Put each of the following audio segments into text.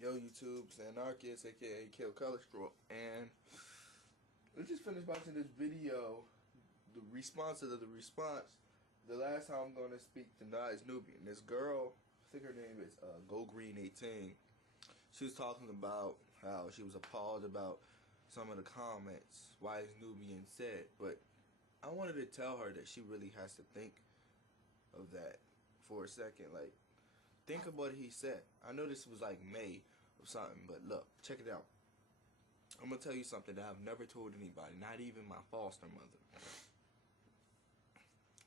Yo YouTube, it's Anarchist, aka Kill Color Scroll, and we just finished watching this video, the response of the response. The last time I'm going to speak to WiseNubian. This girl, I think her name is Go Green 18. She was talking about how she was appalled about some of the comments WiseNubian said, but I wanted to tell her that she really has to think of that for a second. Like, think of what he said. I know this was like May or something, but look, check it out. I'm gonna tell you something that I've never told anybody, not even my foster mother.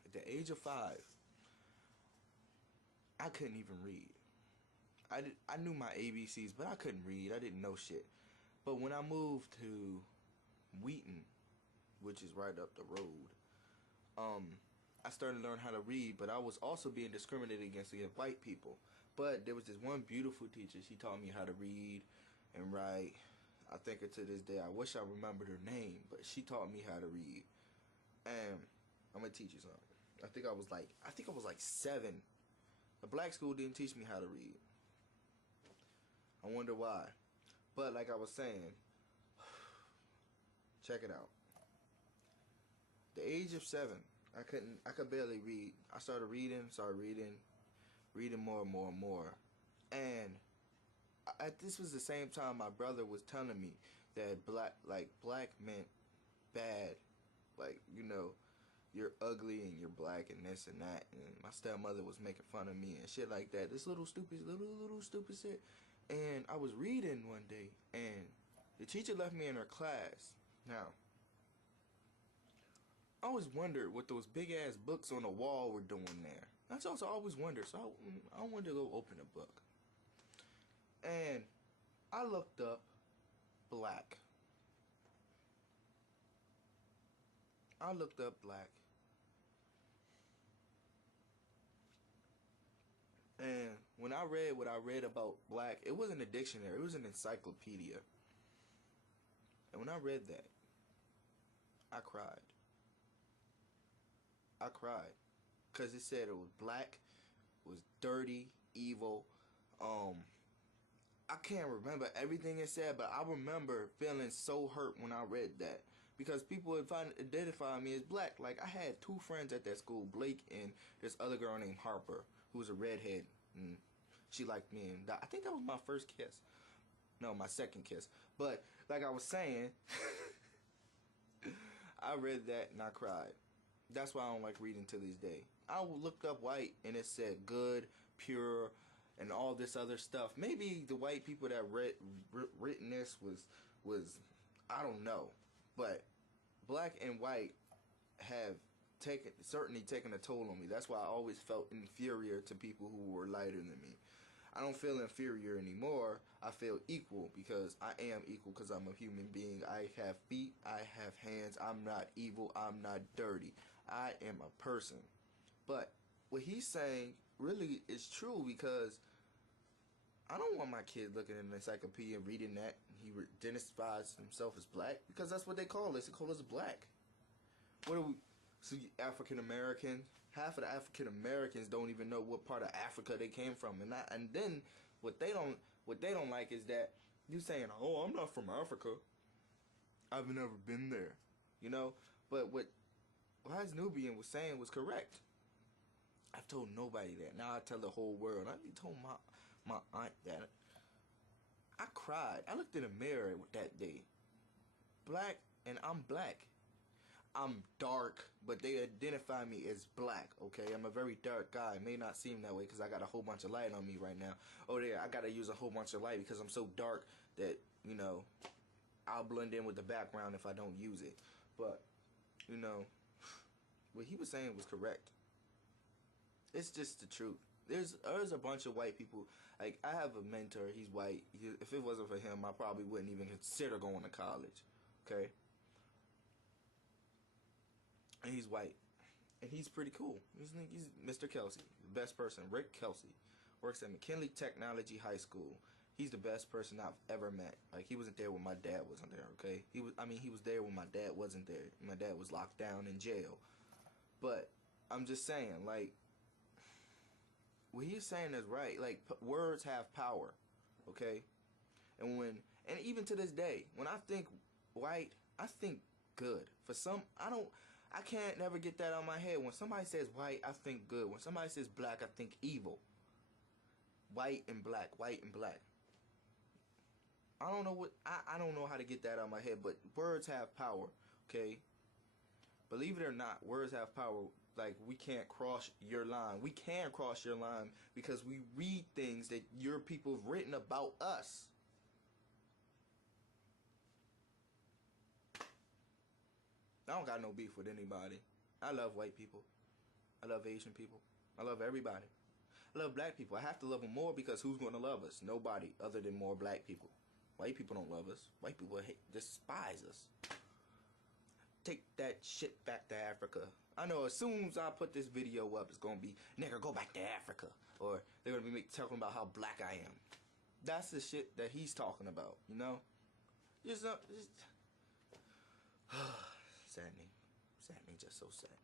At the age of 5, I couldn't even read. I knew my ABCs, but I couldn't read. I didn't know shit. But when I moved to Wheaton, which is right up the road, I started to learn how to read, but I was also being discriminated against white people. But there was this one beautiful teacher. She taught me how to read and write. I think her to this day. I wish I remembered her name, but she taught me how to read. And I'm gonna teach you something. I think I was like 7. The black school didn't teach me how to read. I wonder why. But like I was saying, check it out. The age of 7, I could barely read. I started reading more and more and more. And this was the same time my brother was telling me that black meant bad. Like, you know, you're ugly and you're black and this and that. And my stepmother was making fun of me and shit like that. This little stupid shit. And I was reading one day and the teacher left me in her class. Now, I always wondered what those big ass books on the wall were doing there. That's also I always wondered. So I wanted to go open a book. And I looked up black. And when I read what I read about black, it wasn't a dictionary, it was an encyclopedia. And when I read that, I cried. Because it said it was black, was dirty, evil. I can't remember everything it said, but I remember feeling so hurt when I read that. Because people would identify me as black. Like, I had 2 friends at that school, Blake and this other girl named Harper, who was a redhead. And she liked me. And I think that was my first kiss. No, my second kiss. But, like I was saying, I read that and I cried. That's why I don't like reading to this day. I looked up white and it said good, pure, and all this other stuff. Maybe the white people that written this was I don't know. But black and white have certainly taken a toll on me. That's why I always felt inferior to people who were lighter than me. I don't feel inferior anymore. I feel equal because I am equal because I'm a human being. I have feet. I have hands. I'm not evil. I'm not dirty. I am a person. But what he's saying really is true because I don't want my kid looking in an encyclopedia and reading that he identifies himself as black because that's what they call us. They call us black. What are we? So African American, half of the African Americans don't even know what part of Africa they came from, and then what they don't like is that you saying, "Oh, I'm not from Africa. I've never been there," you know. But what WiseNubian was saying was correct. I've told nobody that. Now I tell the whole world. I told my aunt that. I cried. I looked in the mirror that day. Black, and I'm black. I'm dark, but they identify me as black, okay? I'm a very dark guy. It may not seem that way because I got a whole bunch of light on me right now. Oh, yeah, I got to use a whole bunch of light because I'm so dark that, you know, I'll blend in with the background if I don't use it. But, you know, what he was saying was correct. It's just the truth. There's a bunch of white people. Like, I have a mentor. He's white. If it wasn't for him, I probably wouldn't even consider going to college, okay? And he's white. And he's pretty cool. He's Mr. Kelsey, the best person. Rick Kelsey. Works at McKinley Technology High School. He's the best person I've ever met. Like, he wasn't there when my dad wasn't there, okay? He was there when my dad wasn't there. My dad was locked down in jail. But I'm just saying, like, what he's saying is right. Like, words have power, okay? And even to this day, when I think white, I think good. For some, I can't never get that on my head. When somebody says white, I think good. When somebody says black, I think evil. White and black, white and black. I don't know how to get that out of my head, but words have power, okay? Believe it or not, words have power. Like, we can't cross your line. We can cross your line because we read things that your people have written about us. I don't got no beef with anybody. I love white people. I love Asian people. I love everybody. I love black people. I have to love them more because who's going to love us? Nobody other than more black people. White people don't love us. White people despise us. Take that shit back to Africa. I know as soon as I put this video up, it's going to be, nigga, go back to Africa. Or they're going to be talking about how black I am. That's the shit that he's talking about, you know? Saddening. Saddening, just so saddening.